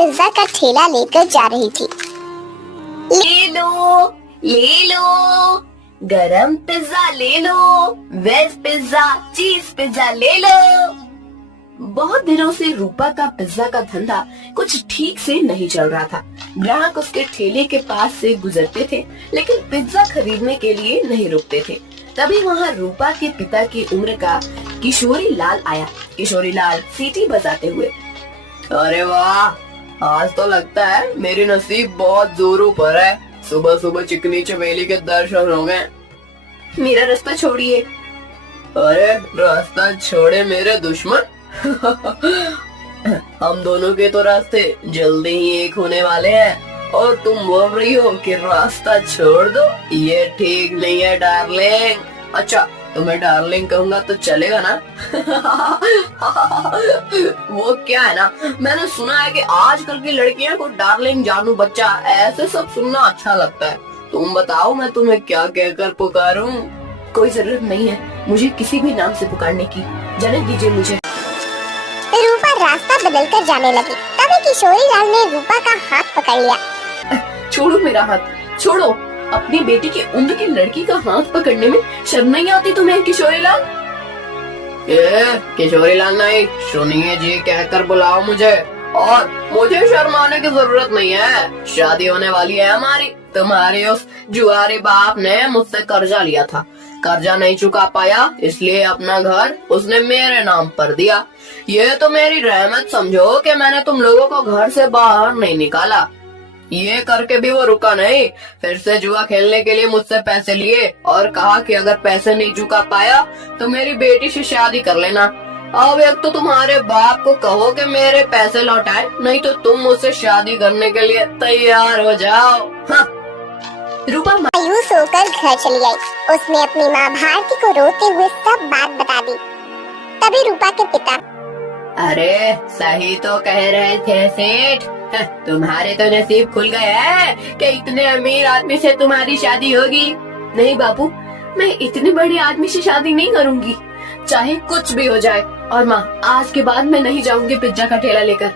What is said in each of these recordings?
Pizza का ठेला लेकर जा रही थी। ले लो, गरम पिज्जा ले लो, वेज पिज्जा, चीज पिज्जा ले लो। बहुत दिनों से रूपा का पिज्जा का धंधा कुछ ठीक से नहीं चल रहा था। ग्राहक उसके ठेले के पास से गुजरते थे, लेकिन पिज्जा खरीदने के लिए नहीं रुकते थे। तभी वहाँ रूपा के पिता की उम्र का किशोरी लाल आया। किशोरी लाल सीटी बजाते हुए, अरे वाह, आज तो लगता है मेरी नसीब बहुत जोरों पर है। सुबह सुबह चिकनी चमेली के दर्शन हो गए। मेरा रास्ता छोड़िए। अरे रास्ता छोड़े मेरे दुश्मन। हम दोनों के तो रास्ते जल्दी ही एक होने वाले हैं और तुम बोल रही हो कि रास्ता छोड़ दो। ये ठीक नहीं है डार्लिंग। अच्छा, तुम्हें डार्लिंग कहूंगा तो चलेगा ना? वो क्या है ना, मैंने सुना है कि आजकल की लड़कियां को डार्लिंग, जानू बच्चा, ऐसे सब सुनना अच्छा लगता है। तुम बताओ मैं तुम्हें क्या कहकर पुकारूं? कोई जरूरत नहीं है मुझे किसी भी नाम से पुकारने की, जाने दीजिए मुझे। रूपा रास्ता बदलकर जाने लगी। तभी किशोरी लाल ने रूपा का हाथ पकड़ लिया। छोड़ो मेरा हाथ, छोड़ो। अपनी बेटी की उम्र की लड़की का हाथ पकड़ने में शर्म नहीं आती तुम्हें किशोरी लाल? किशोरी लाल नहीं, सुनिए जी कहकर बुलाओ मुझे। और मुझे शर्माने की जरूरत नहीं है। शादी होने वाली है हमारी। तुम्हारे उस जुआरी बाप ने मुझसे कर्जा लिया था। कर्जा नहीं चुका पाया, इसलिए अपना घर उसने मेरे नाम पर दिया। ये तो मेरी रहमत समझो कि मैंने तुम लोगों को घर से बाहर नहीं निकाला। ये करके भी वो रुका नहीं, फिर से जुआ खेलने के लिए मुझसे पैसे लिए और कहा कि अगर पैसे नहीं चुका पाया तो मेरी बेटी से शादी कर लेना। अब एक तो तुम्हारे बाप को कहो कि मेरे पैसे लौटाए, नहीं तो तुम मुझसे शादी करने के लिए तैयार हो जाओ। हाँ। रूपा मायूस होकर घर चली आई। उसने अपनी माँ भारती को रोते हुए सब बात बता दी। तभी रूपा के पिता, अरे सही तो कह रहे थे सेठ, तुम्हारे तो नसीब खुल गए हैं कि इतने अमीर आदमी से तुम्हारी शादी होगी। नहीं बापू, मैं इतने बड़े आदमी से शादी नहीं करूंगी, चाहे कुछ भी हो जाए। और माँ, आज के बाद मैं नहीं जाऊंगी पिज्जा का ठेला लेकर।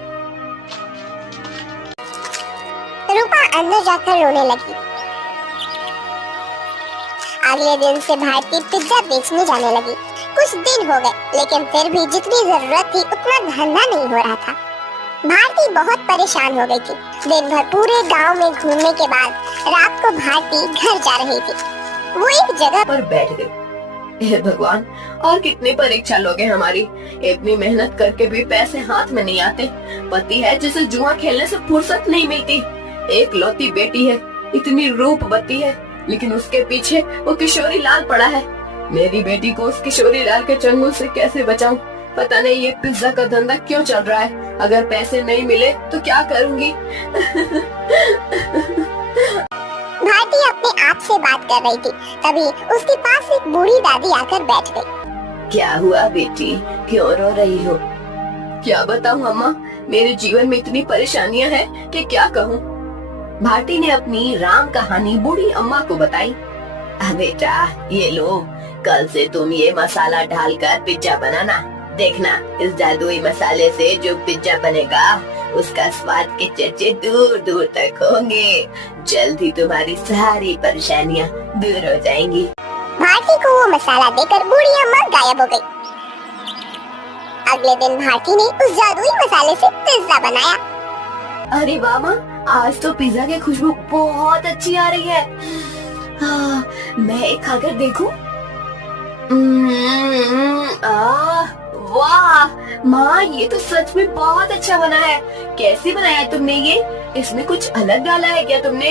रूपा अंदर जाकर रोने लगी। अगले दिन से भारती पिज्जा बेचने जाने लगी। कुछ दिन हो गए, लेकिन फिर भी जितनी जरूरत थी उतना धंधा नहीं हो रहा था। भारती बहुत परेशान हो गई थी। दिन भर पूरे गांव में घूमने के बाद रात को भारती घर जा रही थी। वो एक जगह पर बैठ गई। हे भगवान, और कितनी परीक्षा लोगे हमारी। इतनी मेहनत करके भी पैसे हाथ में नहीं आते। पति है जिसे जुआ खेलने से फुर्सत नहीं मिलती। एक लौती बेटी है, इतनी रूपवती है, लेकिन उसके पीछे वो किशोरी लाल पड़ा है। मेरी बेटी को उस किशोरी लाल के चंगुल से कैसे बचाऊं? पता नहीं ये पिज्जा का धंधा क्यों चल रहा है। अगर पैसे नहीं मिले तो क्या करूंगी? भारती अपने आप से बात कर रही थी। तभी उसके पास एक बूढ़ी दादी आकर बैठ गई। क्या हुआ बेटी, क्यों रो रही हो? क्या बताऊं अम्मा, मेरे जीवन में इतनी परेशानियां हैं कि क्या कहूं। भारती ने अपनी राम कहानी बूढ़ी अम्मा को बताई। बेटा ये लो, कल से तुम ये मसाला डालकर पिज्जा बनाना। देखना, इस जादुई मसाले से जो पिज्जा बनेगा उसका स्वाद के चर्चे दूर दूर तक होंगे। जल्द ही तुम्हारी सारी परेशानियां दूर हो जाएंगी। भारती को वो मसाला देकर बूढ़ी अम्मा गायब हो गई। अगले दिन भारती ने उस जादुई मसाले से पिज्जा बनाया। अरे वाह माँ, आज तो पिज्जा की खुशबू बहुत अच्छी आ रही है। मैं एक खाकर देखूं? वाह माँ, ये तो सच में बहुत अच्छा बना है। कैसे बनाया तुमने ये? इसमें कुछ अलग डाला है क्या तुमने?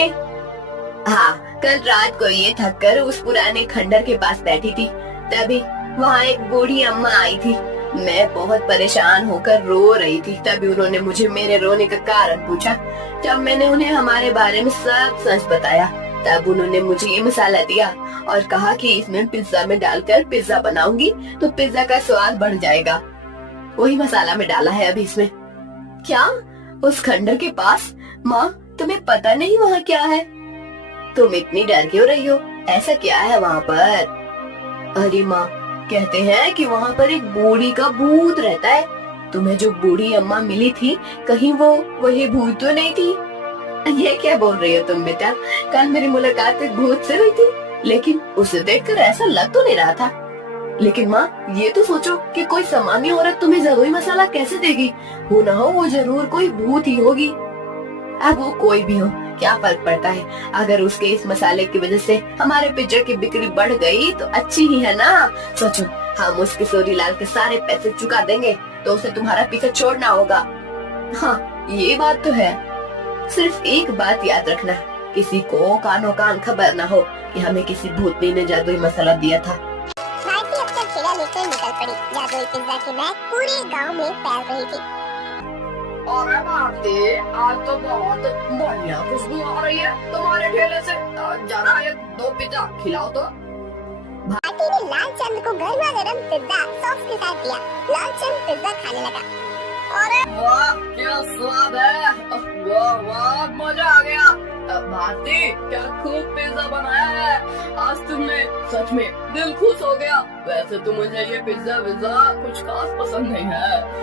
हाँ, कल रात को ये थक कर उस पुराने खंडर के पास बैठी थी, तभी वहाँ एक बूढ़ी अम्मा आई थी। मैं बहुत परेशान होकर रो रही थी। तभी उन्होंने मुझे मेरे रोने का कारण पूछा। जब मैंने उन्हें हमारे बारे में सब सच बताया, तब उन्होंने मुझे ये मसाला दिया और कहा कि इसमें पिज्जा में डालकर पिज्जा बनाऊंगी तो पिज्जा का स्वाद बढ़ जाएगा। वही मसाला में डाला है अभी इसमें। क्या? उस खंडर के पास? माँ, तुम्हें पता नहीं वहाँ क्या है? तुम इतनी डर क्यों रही हो? ऐसा क्या है वहाँ पर? अरे माँ, कहते हैं कि वहाँ पर एक बूढ़ी का भूत रहता है। तुम्हें जो बूढ़ी अम्मा मिली थी, कहीं वो वही भूत तो नहीं थी? ये क्या बोल रही हो तुम बेटा? कल मेरी मुलाकात एक भूत से हुई थी, लेकिन उसे देखकर ऐसा लग तो नहीं रहा था। लेकिन माँ, ये तो सोचो कि कोई सामान्य औरत तुम्हें जरूरी मसाला कैसे देगी? हो ना हो वो जरूर कोई भूत ही होगी। अब वो कोई भी हो, क्या फर्क पड़ता है? अगर उसके इस मसाले की वजह से हमारे पिज्जा की बिक्री बढ़ गई तो अच्छी ही है ना। सोचो, हम उस किशोरी लाल के सारे पैसे चुका देंगे तो उसे तुम्हारा पीछा छोड़ना होगा। हाँ, ये बात तो है। सिर्फ एक बात याद रखना, किसी को कानो कान खबर ना हो कि हमें किसी भूतनी ने जादुई मसाला दिया था। भारती अपना ठेला लेकर निकल पड़ी। जादुई पिज्जा की महक पूरे गांव में फैल रही थी। अरे भारती, आज तो बहुत बढ़िया खुशबू आ रही है तुम्हारे ठेले से। जरा एक दो पिज्जा खिलाओ तो। भारती ने लालचंद को गर्मा गर्म पिज्जा सॉस के साथ दिया। लालचंद पिज्जा खाने लगा। अरे वाह, क्या स्वाद है! वाह वाह, मजा आ गया। भारती, क्या खूब पिज्जा बनाया है आज तुमने, सच में दिल खुश हो गया। वैसे तो मुझे ये पिज्जा कुछ खास पसंद नहीं है।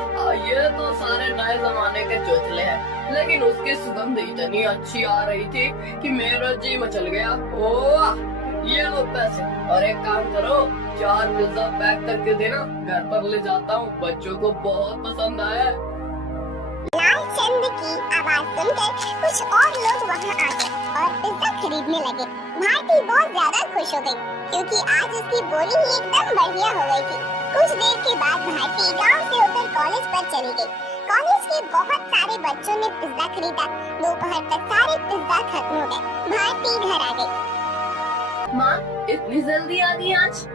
ये तो सारे नए जमाने के चोचले हैं, लेकिन उसकी सुगंध इतनी अच्छी आ रही थी कि मेरा जी मचल गया। ओह, ये लो पैसे, और एक काम करो, 4 पिज्जा पैक करके देना, घर पर ले जाता हूँ, बच्चों को बहुत पसंद आया। लालचंद की आवाज सुनकर कुछ और लोग वहाँ आ गए और पिज्जा खरीदने लगे। भारती बहुत ज्यादा खुश हो गई, क्योंकि आज उसकी बोली ही एकदम बढ़िया हो गई थी। कुछ देर के बाद भारती गांव से होकर कॉलेज पर चली गई। कॉलेज के बहुत सारे बच्चों ने पिज्जा खरीदा। दोपहर तक सारे पिज्जा खत्म हो गए। भारती घर आ गई। माँ, इतनी जल्दी आ गई आज?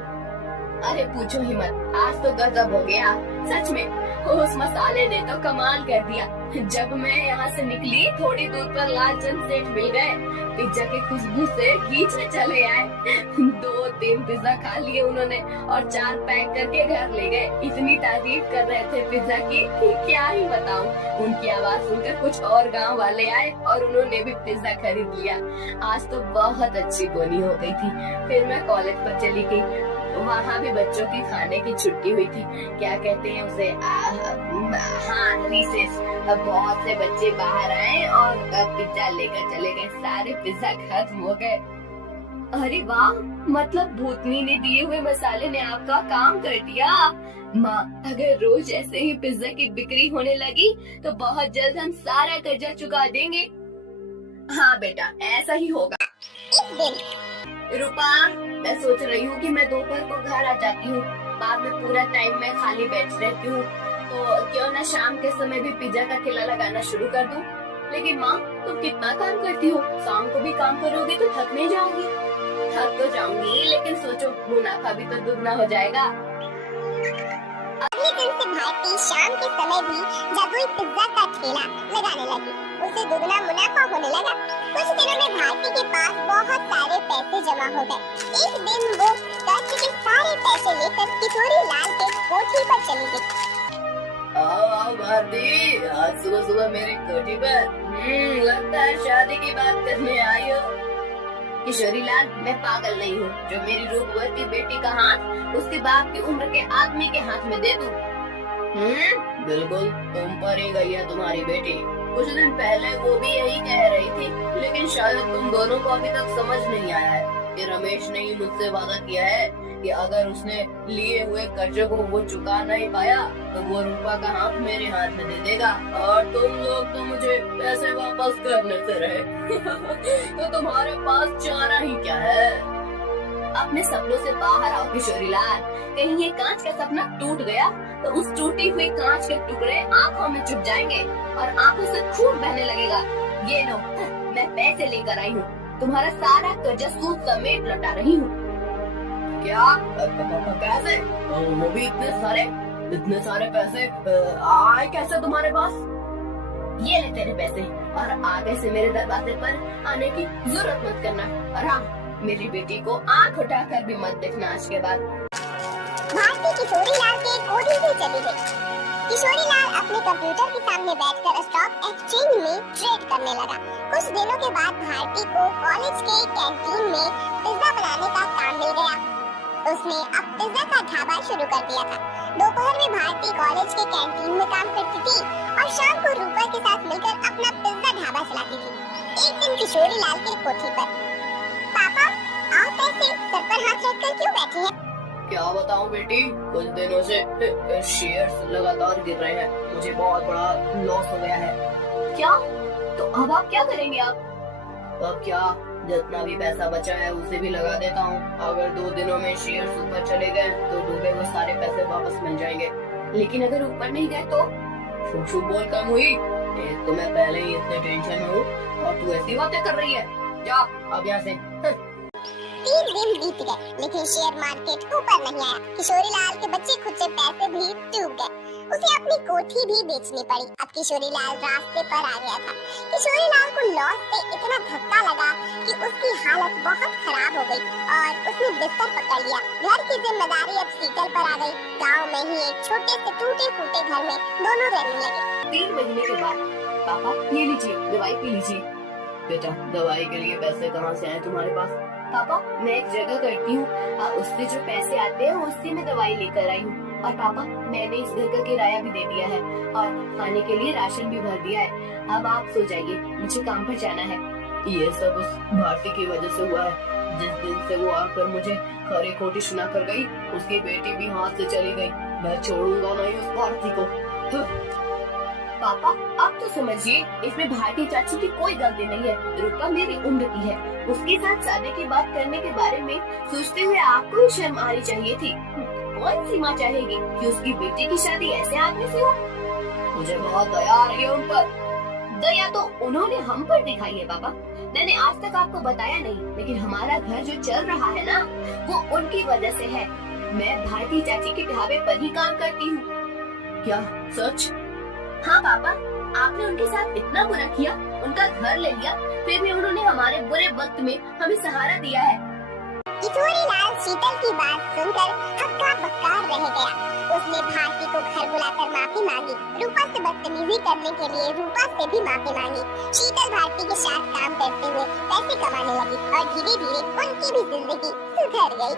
अरे पूछो ही मत, आज तो गजब हो गया सच में। उस मसाले ने तो कमाल कर दिया। जब मैं यहाँ से निकली, थोड़ी दूर पर लालचंद सेठ मिल गए। पिज्जा की खुशबू से खींचने चले आए। 2-3 पिज्जा खा लिए उन्होंने और 4 पैक करके घर ले गए। इतनी तारीफ कर रहे थे पिज्जा की कि क्या ही बताऊं। उनकी आवाज सुनकर कुछ और गांव वाले आए और उन्होंने भी पिज्जा खरीद लिया। आज तो बहुत अच्छी बोनी हो गई थी। फिर मैं कॉलेज पर चली गई। वहाँ भी बच्चों की खाने की छुट्टी हुई थी, क्या कहते हैं उसे, हाँ, रिसेस। बहुत से बच्चे बाहर आए और पिज्जा लेकर चले गए। सारे पिज्जा खत्म हो गए। अरे वाह, मतलब भूतनी ने दिए हुए मसाले ने आपका काम कर दिया। माँ, अगर रोज ऐसे ही पिज्जा की बिक्री होने लगी तो बहुत जल्द हम सारा कर्जा चुका देंगे। हाँ बेटा, ऐसा ही होगा। एक दिन रूपा, मैं सोच रही हूँ कि मैं दोपहर को घर आ जाती हूँ। बाद में पूरा टाइम मैं खाली बैठ रहती हूँ, तो क्यों ना शाम के समय भी पिज्जा का ठेला लगाना शुरू कर दूँ। लेकिन माँ, तुम कितना काम करती हो? शाम को भी काम करोगी तो थक नहीं जाओगी? थक तो जाऊंगी, लेकिन सोचो, मुनाफा भी तो दुगना हो जाएगा। अगले दिन से भारती शाम के समय भी जादुई पिज्जा का ठेला लगाने लगी। उसे दुगना मुनाफा होने लगा। कुछ दिनों में भारती के पास बहुत सारे पैसे जमा हो गए। एक दिन वो कर्ज के सारे पैसे लेकर किशोरी लाल के कोठी पर चली गई। आओ भारती, आज सुबह सुबह मेरी कोठी पर। लगता है शादी की बात करने आई हो। किशोरी लाल, मैं पागल नहीं हूँ जो मेरी रूपवती बेटी का हाथ उसके बाप की उम्र के आदमी के हाथ में दे दूँ। बिल्कुल, तुम पर ही गई है तुम्हारी बेटी। कुछ दिन पहले वो भी यही कह रही थी, लेकिन शायद तुम दोनों को अभी तक समझ नहीं आया है कि रमेश ने ही मुझसे वादा किया है कि अगर उसने लिए हुए कर्जे को वो चुका नहीं पाया तो वो रूपा का हाथ मेरे हाथ में दे देगा, और तुम लोग तो मुझे पैसे वापस करने से रहे। तो तुम्हारे पास चारा ही क्या है? अपने सपनों से बाहर आओ किशोरी लाल। कहीं ये कांच का सपना टूट गया तो उस टूटी हुई कांच के टुकड़े आंखों में चुभ जाएंगे और आंखों से खून बहने लगेगा। ये लो, मैं पैसे लेकर आई हूँ, तुम्हारा सारा कर्जा सूद समेत लौटा रही हूँ। क्या? कैसे? वो भी इतने सारे पैसे आए कैसे तुम्हारे पास? ये ले तेरे पैसे, और आगे से मेरे दरवाजे पर आने की जरूरत मत करना। और हाँ, मेरी बेटी को आंख उठाकर भी मत देखना आज के बाद। भारती किशोरी लाल के कोठी से चली गई। किशोरी लाल अपने कंप्यूटर के सामने बैठकर स्टॉक एक्सचेंज में ट्रेड करने लगा। कुछ दिनों के बाद भारती को कॉलेज के कैंटीन में पिज्जा बनाने का काम मिल गया। उसने अब पिज्जा का ढाबा शुरू कर दिया था। दोपहर में भारती कॉलेज के कैंटीन में काम करती थी और शाम को रूपा के साथ मिलकर अपना पिज्जा ढाबा चलाती थी। एक दिन किशोरी लाल की कोठी पर, पापा आप ऐसे सर पर हाथ रखकर क्यों बैठे हैं? क्या बताऊं बेटी, कुछ दिनों से शेयर्स लगातार गिर रहे हैं, मुझे बहुत बड़ा लॉस हो गया है। क्या? तो अब आप क्या करेंगे? आप अब क्या, जितना भी पैसा बचा है उसे भी लगा देता हूँ। अगर 2 दिनों में शेयर्स ऊपर चले गए तो डूबे हुए सारे पैसे वापस मिल जाएंगे। लेकिन अगर ऊपर नहीं गए तो? शुभ शुभ बोल कम हुई, एक तो मैं पहले ही इतने टेंशन में हूँ और तू ऐसी बातें कर रही है। जा अब यहाँ से। 3 दिन बीत गए लेकिन शेयर मार्केट ऊपर नहीं आया। किशोरी लाल के बच्चे खुद से पैसे भी डूब गए। उसे अपनी कोठी भी बेचनी पड़ी। अब किशोरी लाल रास्ते पर आ गया था। किशोरी लाल को लॉस से इतना धक्का लगा कि उसकी हालत बहुत खराब हो गई और उसने बिस्तर पकड़ लिया। घर की जिम्मेदारी अब शीतल पर आ गई। गांव में ही एक छोटे से टूटे फूटे घर में दोनों रहने लगे। 3 महीने के बाद, पापा ये लीजिए दवाई पी लीजिए। बेटा दवाई के लिए पैसे कहाँ से आए तुम्हारे पास? पापा मैं एक जगह करती हूँ, उससे जो पैसे आते हैं उससे मैं दवाई लेकर आई हूँ। और पापा मैंने इस घर का किराया भी दे दिया है और खाने के लिए राशन भी भर दिया है। अब आप सो जाइए, मुझे काम पर जाना है। ये सब उस भारती की वजह से हुआ है। जिस दिन से वो आकर मुझे खरी खोटी सुना कर गई, उसकी बेटी भी हाथ से चली गई। मैं छोड़ूंगा नहीं उस भारती को। पापा आप तो समझिए, इसमें भारती चाची की कोई गलती नहीं है। रूपा मेरी उम्र की है, उसके साथ शादी की बात करने के बारे में सोचते हुए आपको ही शर्म आनी चाहिए थी। कौन सी माँ चाहेगी कि उसकी बेटी की शादी ऐसे आदमी से हो? मुझे बहुत दया आ रही है उन पर। दया तो उन्होंने हम पर दिखाई है पापा। मैंने आज तक आपको बताया नहीं, लेकिन हमारा घर जो चल रहा है ना, वो उनकी वजह से है। मैं भारती चाची के ढाबे पर ही काम करती हूँ। क्या सच? हाँ पापा, आपने उनके साथ इतना बुरा किया, उनका घर ले लिया, फिर भी उन्होंने हमारे बुरे वक्त में हमें सहारा दिया है। किशोरी लाल शीतल की बात सुनकर हक्का बक्का रह गया। उसने भारती को घर बुलाकर माफी मांगी। रूपा से बदतमीजी करने के लिए रूपा से भी माफी मांगी। शीतल भारती के साथ काम करते हुए पैसे कमाने लगी और धीरे धीरे उनकी भी जिंदगी सुधर गई।